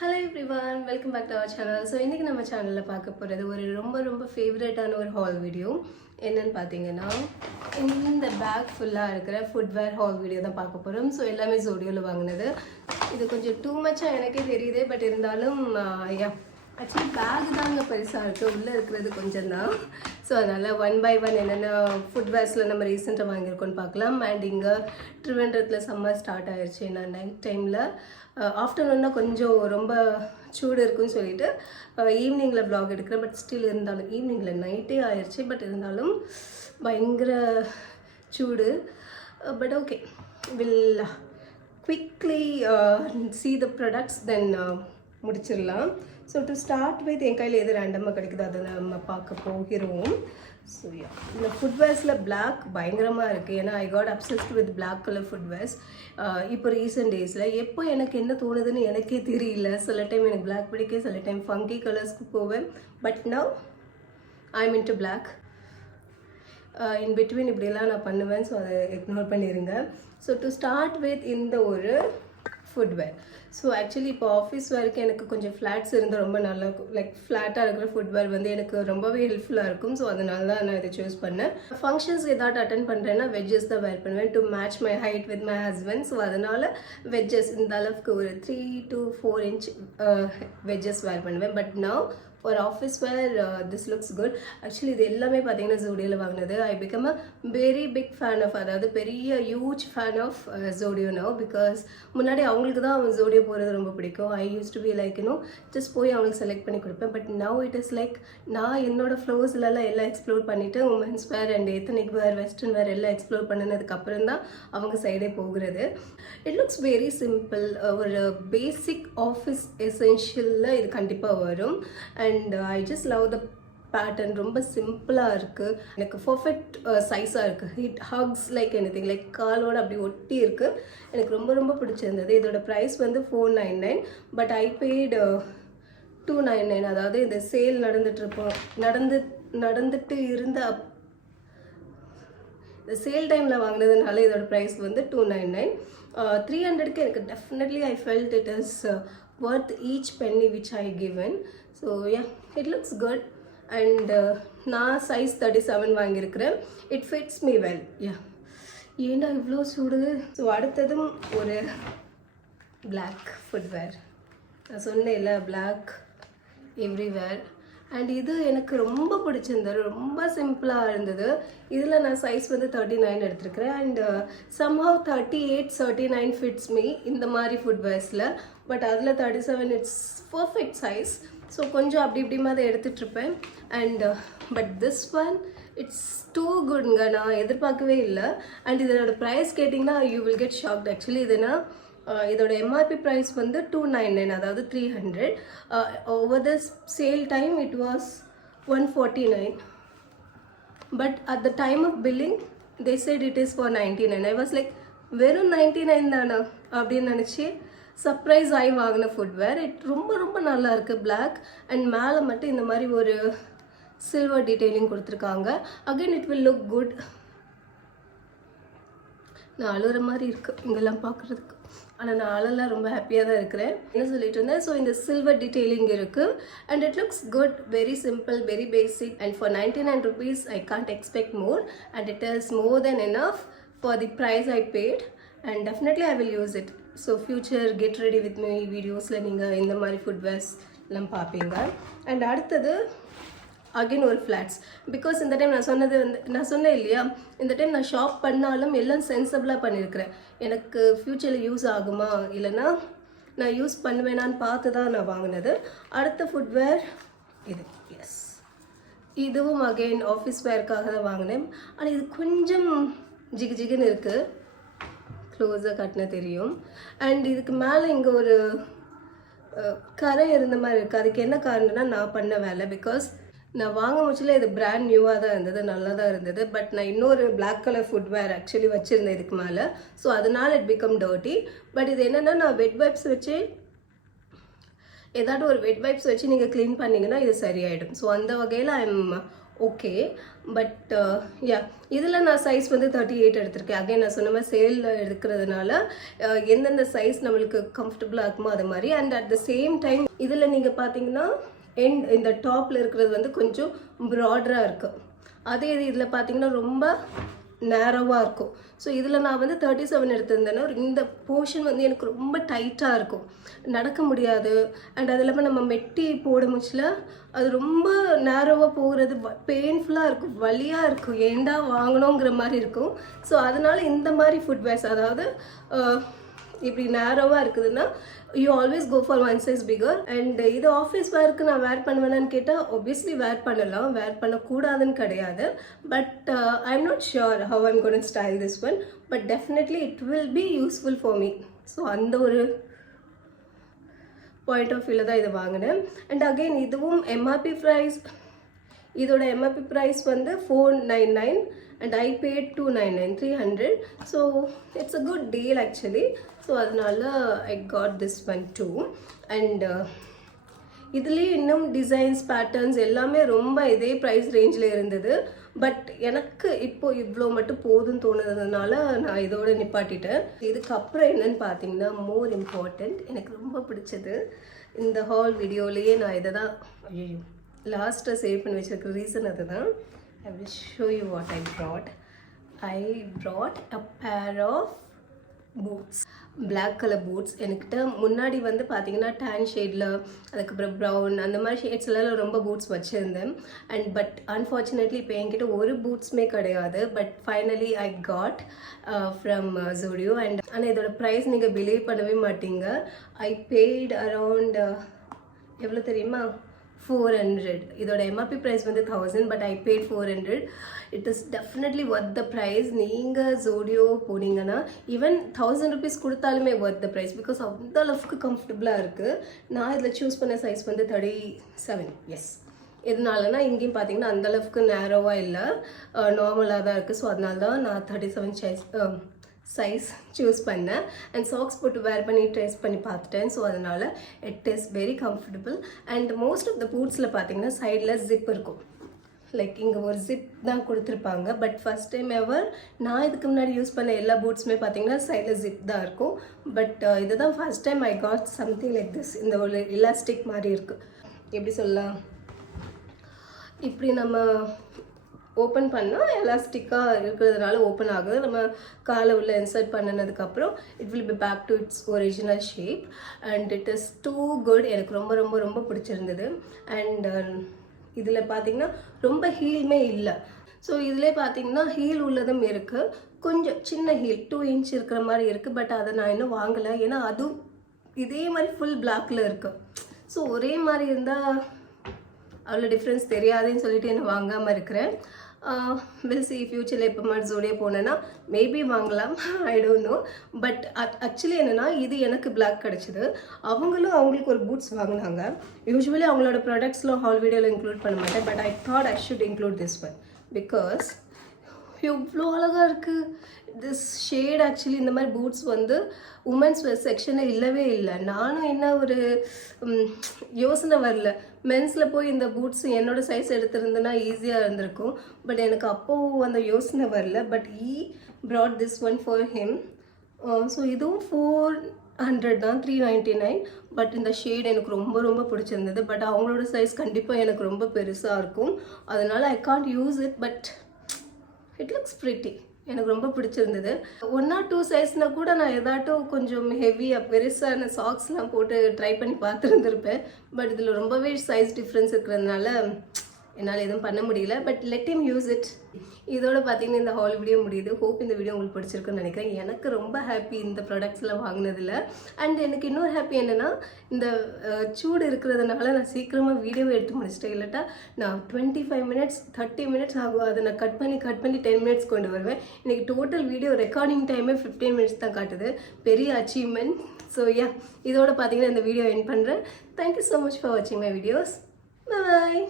Hello everyone, welcome back to our channel. So இன்றைக்கி நம்ம சேனலில் பார்க்க போகிறது ஒரு ரொம்ப ஃபேவரட்டான ஒரு ஹால் வீடியோ. என்னென்னு பார்த்தீங்கன்னா, இந்த பேக் ஃபுல்லாக இருக்கிற ஃபுட்வேர் ஹால் வீடியோ தான் பார்க்க போகிறோம். ஸோ எல்லாமே ஜோடியோவில் வாங்கினது. இது கொஞ்சம் டூ மச்சாக எனக்கே தெரியுது, பட் இருந்தாலும் ஆக்சுவலி பேக் தாங்க பெருசாக இருக்குது, உள்ளே இருக்கிறது கொஞ்சம் தான். ஸோ அதனால் ஒன் பை ஒன் என்னென்ன ஃபுட்வேர்ஸில் நம்ம ரீசெண்டாக வாங்கியிருக்கோன்னு பார்க்கலாம். அண்ட் இங்கே ட்ரிவெண்ட்ரத்தில் சம்மர் ஸ்டார்ட் ஆயிடுச்சு. நான் நைட் டைமில் ஆஃப்டர்நூன்னா கொஞ்சம் ரொம்ப சூடு இருக்குன்னு சொல்லிட்டு ஈவினிங்கில் வ்ளாக் எடுக்கிறேன். பட் ஸ்டில் இருந்தாலும் ஈவினிங்கில் நைட்டே ஆயிடுச்சு, பட் இருந்தாலும் பயங்கர சூடு. But okay, will quickly see the products தென் முடிச்சிடலாம். ஸோ டு ஸ்டார்ட் வித் என் கையில் எது ரேண்டமாக கிடைக்குது அதை நம்ம பார்க்க போகிறோம். ஸோ இந்த ஃபுட்வேர்ஸில் பிளாக் பயங்கரமாக இருக்குது. ஏன்னா I got obsessed with black colour footwears. இப்போ ரீசெண்ட் டேஸில் எப்போ எனக்கு என்ன தோணுதுன்னு எனக்கே தெரியல. சில டைம் எனக்கு பிளாக் பிடிக்கும், சில டைம் ஃபங்கி கலர்ஸ்க்கு போவேன். But now I am into black. In between இப்படிலாம் நான் பண்ணுவேன். ஸோ அதை இக்னோர் பண்ணிடுங்க. ஸோ டு ஸ்டார்ட் வித் இந்த ஒரு ஃபுட்வேர். ஸோ ஆக்சுவலி இப்போ ஆஃபீஸ் வரைக்கும் எனக்கு கொஞ்சம் ஃப்ளாட்ஸ் இருந்தால் ரொம்ப நல்லா இருக்கும். லைக் ஃப்ளாட்டாக இருக்கிற ஃபுட்வேர் வந்து எனக்கு ரொம்பவே ஹெல்ப்ஃபுல்லாக இருக்கும். ஸோ அதனால தான் நான் இதை சூஸ் பண்ணேன். ஃபங்க்ஷன்ஸ் ஏதாவது அட்டன் பண்ணுறேன்னா வெஜ்ஜஸ் தான் வேர் பண்ணுவேன் to match my height with my husband. So அதனால் வெஜ்ஜஸ் இந்த அளவுக்கு ஒரு 3 to 4 inch வெஜ்ஜஸ் வேர் பண்ணுவேன். But now for office wear this looks good. Actually இது எல்லாமே பார்த்தீங்கன்னா ஜோடியோவில் வாங்கினது. I become a very big fan of, அதாவது பெரிய huge fan of Zudio now. Because முன்னாடி அவங்களுக்கு தான் ஜோடியோ போகிறது ரொம்ப பிடிக்கும். I use to be like just போய் அவங்களுக்கு செலக்ட் பண்ணி கொடுப்பேன். But now it is like நான் என்னோட ஃப்ளோர்ஸ்லலாம் எல்லாம் எக்ஸ்ப்ளோர் பண்ணிவிட்டு women's wear and ethnic wear western wear எல்லாம் எக்ஸ்ப்ளோர் பண்ணினதுக்கப்புறம் தான் அவங்க சைடே போகிறது. It looks very simple. ஒரு பேசிக் ஆஃபீஸ் எசென்ஷியலில் இது கண்டிப்பாக வரும். And I just love the pattern. ரொம்ப சிம்பிளாக இருக்குது, எனக்கு பர்ஃபெக்ட் சைஸாக இருக்குது. It hugs like anything, like காலோடு அப்படி ஒட்டி இருக்குது. எனக்கு ரொம்ப பிடிச்சிருந்தது. இதோட ப்ரைஸ் வந்து $499. But I paid $299. அதாவது இந்த சேல் நடந்துட்டு இருந்த இந்த சேல் டைமில் வாங்கினதுனால இதோட ப்ரைஸ் வந்து $299. 300க்கு எனக்கு definitely I felt it is worth each penny which I given. So yeah, it looks good. And நான் சைஸ் 37 வாங்கியிருக்கிறேன். It fits me well. ஏன்னா இவ்வளோ சூடு. ஸோ அடுத்ததும் ஒரு பிளாக் ஃபுட்வேர். நான் சொன்னேன்ல பிளாக் எவ்ரிவேர். அண்ட் இது எனக்கு ரொம்ப பிடிச்சிருந்தது, ரொம்ப சிம்பிளாக இருந்தது. இதில் நான் சைஸ் வந்து 39 எடுத்துருக்கிறேன். அண்ட் சம்ஹவ் 38, 39 ஃபிட்ஸ் மீ இந்த மாதிரி ஃபுட்வேர்ஸில். பட் அதில் 37 இட்ஸ் பர்ஃபெக்ட் சைஸ். ஸோ கொஞ்சம் அப்படி இப்படிமா அதை எடுத்துகிட்ருப்பேன். And but this one it's too குட்ங்க. நான் எதிர்பார்க்கவே இல்லை. அண்ட் இதோட ப்ரைஸ் கேட்டிங்கன்னா you will get shocked. Actually இதுனா இதோட எம்ஆர்பி ப்ரைஸ் வந்து $299, அதாவது 300. Over the sale time it was $149. But at the time of billing they said it is for $99. I was like வெறும் 99 தானா அப்படின்னு நினச்சி சர்ப்ரைஸ் ஆகி வாங்கின ஃபுட்வேர். இட் ரொம்ப நல்லா இருக்குது. பிளாக் அண்ட் மேலே மட்டும் இந்த மாதிரி ஒரு சில்வர் டீட்டெயிலிங் கொடுத்துருக்காங்க. Again it will look good. நான் அழுகிற மாதிரி இருக்குது இங்கெல்லாம் பார்க்குறதுக்கு. ஆனால் நான் அழலாம் ரொம்ப ஹாப்பியாக தான் இருக்கிறேன். என்ன சொல்லிட்டு இருந்தேன். ஸோ இந்த சில்வர் டீட்டெயிலிங் இருக்குது. And it looks good, very simple, very basic. And for $99 I can't expect more. And it is more than enough for the price I paid. And definitely I will use it. So future get ready with me வீடியோஸில் நீங்கள் இந்த மாதிரி ஃபுட்வேர்ஸ்லாம் பார்ப்பீங்க. And அடுத்தது again ஒரு flats. Because இந்த time நான் சொன்னேன் இல்லையா, இந்த டைம் நான் ஷாப் பண்ணாலும் எல்லாம் சென்சபிளாக பண்ணியிருக்கிறேன். எனக்கு ஃப்யூச்சரில் யூஸ் ஆகுமா இல்லைன்னா நான் யூஸ் பண்ணுவேனான்னு பார்த்து தான் நான் வாங்கினது. அடுத்த ஃபுட்வேர் இது. எஸ், இதுவும் அகைன் ஆஃபீஸ் வேர்க்காக தான் வாங்கினேன். ஆனால் இது கொஞ்சம் ஜிகுன்னு இருக்குது. க்ளோஸாக காட்டினா தெரியும். அண்ட் இதுக்கு மேலே இங்கே ஒரு கரை இருந்த மாதிரி இருக்குது. அதுக்கு என்ன காரணம்னா நான் பண்ண வேலை. பிகாஸ் நான் வாங்க முச்சில் இது பிராண்ட் நியூவாக தான் இருந்தது, நல்லா தான் இருந்தது. பட் நான் இன்னொரு பிளாக் கலர் ஃபுட்வேர் ஆக்சுவலி வச்சுருந்தேன் இதுக்கு மேலே. ஸோ அதனால் இட் பிகம் டர்ட்டி. பட் இது என்னென்னா நான் வெட் வைப்ஸ் வச்சு ஏதாவது ஒரு வெட் வைப்ஸ் வச்சு நீங்கள் க்ளீன் பண்ணிங்கன்னா இது சரியாயிடும். ஸோ அந்த வகையில் I am okay. But yeah இதில் நான் சைஸ் வந்து 38 எடுத்திருக்கேன். அகைன் நான் சொன்ன மாதிரி சேலில் எடுக்கிறதுனால எந்தெந்த சைஸ் நம்மளுக்கு கம்ஃபர்டபுளாக இருக்குமோ அது மாதிரி. And at the same time இதில் நீங்கள் பார்த்தீங்கன்னா இந்த டாப்பில் இருக்கிறது வந்து கொஞ்சம் ப்ராடராக இருக்குது. அதே இதில் பார்த்தீங்கன்னா ரொம்ப நேரோவாக இருக்கும். ஸோ இதில் நான் வந்து 37 எடுத்திருந்தேன்னா இந்த போர்ஷன் வந்து எனக்கு ரொம்ப டைட்டாக இருக்கும், நடக்க முடியாது. அண்ட் அது இல்லாமல் நம்ம மெட்டி போட முச்சில் அது ரொம்ப நேரோவாக போகிறது பெயின்ஃபுல்லாக இருக்கும், வலியாக இருக்கும், ஏண்டா வாங்கணுங்கிற மாதிரி இருக்கும். ஸோ அதனால இந்த மாதிரி ஃபுட்வேர்ஸ், அதாவது இப்படி நேரோவாக இருக்குதுன்னா you always go for one size bigger. And இது ஆஃபீஸ் வேர்க்கு நான் வேர் பண்ணுவேன்னு கேட்டால் ஒப்வியஸ்லி வேர் பண்ணலாம், வேர் பண்ணக்கூடாதுன்னு கிடையாது. But I am not sure have I'm gonna style this one, but definitely it will be useful for me. So அந்த ஒரு பாயிண்ட் ஆஃப் வியூவில் தான் இதை வாங்கினேன். அண்ட் அகெயின் இதுவும் எம்ஆர்பி ப்ரைஸ், இதோட எம்ஆர்பி ப்ரைஸ் வந்து 499 and I paid 299, 300. So it's a good deal actually. So அதனால I got this one too. And இதுலேயே இன்னும் டிசைன்ஸ் பேட்டர்ன்ஸ் எல்லாமே ரொம்ப இதே ப்ரைஸ் ரேஞ்சில் இருந்தது. பட் எனக்கு இப்போ இவ்வளோ மட்டும் போதும்னு தோணுறதுனால நான் இதோட நிப்பாட்டிட்டேன். இதுக்கப்புறம் என்னன்னு பார்த்தீங்கன்னா மோர் இம்பார்ட்டண்ட், எனக்கு ரொம்ப பிடிச்சது இந்த ஹால் வீடியோலேயே நான் இதை தான் லாஸ்ட்டாக சேவ் பண்ணி வச்சிருக்க ரீசன் அதுதான். I will show you what I brought. I brought a pair of boots, black color boots. என்கிட்ட முன்னாடி வந்து பார்த்தீங்கன்னா tan ஷேடில், அதுக்கப்புறம் ப்ரௌன், அந்த மாதிரி ஷேட்ஸ்லாம் ரொம்ப பூட்ஸ் வச்சுருந்தேன். அண்ட் பட் அன்ஃபார்ச்சுனேட்லி இப்போ என்கிட்ட ஒரு பூட்ஸுமே கிடையாது. But finally I got from Zudio. And ஆனால் இதோட ப்ரைஸ் நீங்கள் பிலீவ் பண்ணவே மாட்டீங்க. ஐ பெய்ட் அரவுண்ட் எவ்வளோ தெரியுமா, 400. இதோட எம்ஆர்பி ப்ரைஸ் வந்து 1000, but I paid 400. It is definitely worth the price. நீங்கள் Zudio போனீங்கன்னா ஈவன் 1000 ருபீஸ் கொடுத்தாலுமே ஒர்த் த ப்ரைஸ், பிகாஸ் அந்த அளவுக்கு கம்ஃபர்டபுளாக இருக்குது. நான் இதில் சூஸ் பண்ண சைஸ் வந்து 37. எஸ், எதனாலனா இங்கேயும் பார்த்தீங்கன்னா அந்தளவுக்கு நேரோவாக இல்லை, நார்மலாக தான் இருக்குது. ஸோ அதனால தான் நான் 37 சைஸ் சூஸ் பண்ணேன். அண்ட் சாக்ஸ் போட்டு வேர் பண்ணி ட்ரெஸ் பண்ணி பார்த்துட்டேன். ஸோ அதனால் it is very comfortable. And most of the பூட்ஸில் பார்த்தீங்கன்னா சைடில் ஜிப் இருக்கும், லைக் இங்கே ஒரு ஜிப் தான் கொடுத்துருப்பாங்க. பட் ஃபஸ்ட் டைம் எவர் நான் இதுக்கு முன்னாடி யூஸ் பண்ண எல்லா பூட்ஸுமே பார்த்தீங்கன்னா சைடில் ஜிப் தான் இருக்கும். பட் இதுதான் first time I got something like this. இந்த ஒரு எலாஸ்டிக் மாதிரி இருக்குது, எப்படி சொல்லலாம், இப்படி நம்ம ஓப்பன் பண்ணால் எலாஸ்டிக்காக இருக்கிறதுனால ஓப்பன் ஆகுது. நம்ம காலை உள்ள இன்சர்ட் பண்ணினதுக்கப்புறம் it will be back to its original shape. And it is too good. எனக்கு ரொம்ப ரொம்ப ரொம்ப பிடிச்சிருந்தது. அண்ட் இதில் பார்த்தீங்கன்னா ரொம்ப ஹீலுமே இல்லை. ஸோ இதிலே பார்த்தீங்கன்னா ஹீல் உள்ளதும் இருக்குது, கொஞ்சம் சின்ன ஹீல் 2 இன்ச் இருக்கிற மாதிரி இருக்குது. பட் அதை நான் இன்னும் வாங்கலை, ஏன்னா அதுவும் இதே மாதிரி ஃபுல் பிளாக்கில் இருக்குது. ஸோ ஒரே மாதிரி இருந்தால் அவ்வளோ டிஃப்ரென்ஸ் தெரியாதுன்னு சொல்லிட்டு என்ன வாங்காமல் இருக்கிறேன். வில் சி ஃபியூச்சரில் எப்போ மாதிரி Zudio போனேன்னா மேபி வாங்கலாம், I don't know. But actually என்னென்னா இது எனக்கு பிளாக் கிடச்சிது, அவங்களுக்கு ஒரு பூட்ஸ் வாங்கினாங்க. யூஸ்வலி அவங்களோட ப்ராடக்ட்ஸ்லாம் ஹால் வீடியோவில் இன்க்ளூட் பண்ண மாட்டேன். But I thought I should include this one because எவ்வளோ அழகாக இருக்குது திஸ் ஷேட். ஆக்சுவலி இந்த மாதிரி பூட்ஸ் வந்து உமன்ஸ் வேர் செக்ஷனில் இல்லவே இல்லை. நானும் என்ன ஒரு யோசனை வரல, மென்ஸில் போய் இந்த பூட்ஸ் என்னோட சைஸ் எடுத்திருந்தேன்னா ஈஸியாக இருந்திருக்கும். பட் எனக்கு அப்போது அந்த யோசனை வரல. But brought this one for him. So இதுவும் 400 தான், 399. பட் இந்த ஷேட் எனக்கு ரொம்ப ரொம்ப பிடிச்சிருந்தது. பட் அவங்களோட சைஸ் கண்டிப்பாக எனக்கு ரொம்ப பெருசாக இருக்கும், அதனால் I can't use it. But it looks pretty, எனக்கு ரொம்ப பிடிச்சிருந்தது. 1 or 2 சைஸ்னால் கூட நான் ஏதாட்டும் கொஞ்சம் ஹெவியாக பெருசான சாக்ஸ்லாம் போட்டு ட்ரை பண்ணி பார்த்துருந்துருப்பேன். பட் இதில் ரொம்பவே சைஸ் டிஃப்ரென்ஸ் இருக்கிறதுனால என்னால் எதுவும் பண்ண முடியல. But let him use it. இதோட பார்த்தீங்கன்னா இந்த ஹால் வீடியோ முடியுது. ஹோப் இந்த வீடியோ உங்களுக்கு பிடிச்சிருக்குன்னு நினைக்கிறேன். எனக்கு ரொம்ப ஹாப்பி இந்த ப்ராடக்ட்ஸ்லாம் வாங்கினதில். அண்ட் எனக்கு இன்னொரு ஹாப்பி என்னென்னா, இந்த சூடு இருக்கிறதுனால நான் சீக்கிரமாக வீடியோவை எடுத்து முடிச்சிட்டேன். இல்லாட்டா நான் 25 மினிட்ஸ் 30 மினிட்ஸ் ஆகும், அதை நான் கட் பண்ணி 10 மினிட்ஸ் கொண்டு வருவேன். இன்றைக்கி டோட்டல் வீடியோ ரெக்கார்டிங் டைமே 15 மினிட்ஸ் தான் காட்டுது, பெரிய அச்சீவ்மெண்ட். ஸோ யா, இதோட பார்த்தீங்கன்னா இந்த வீடியோ எண்ட் பண்ணுறேன். தேங்க்யூ ஸோ மச் ஃபார் வாட்சிங் மை வீடியோஸ். பாய்.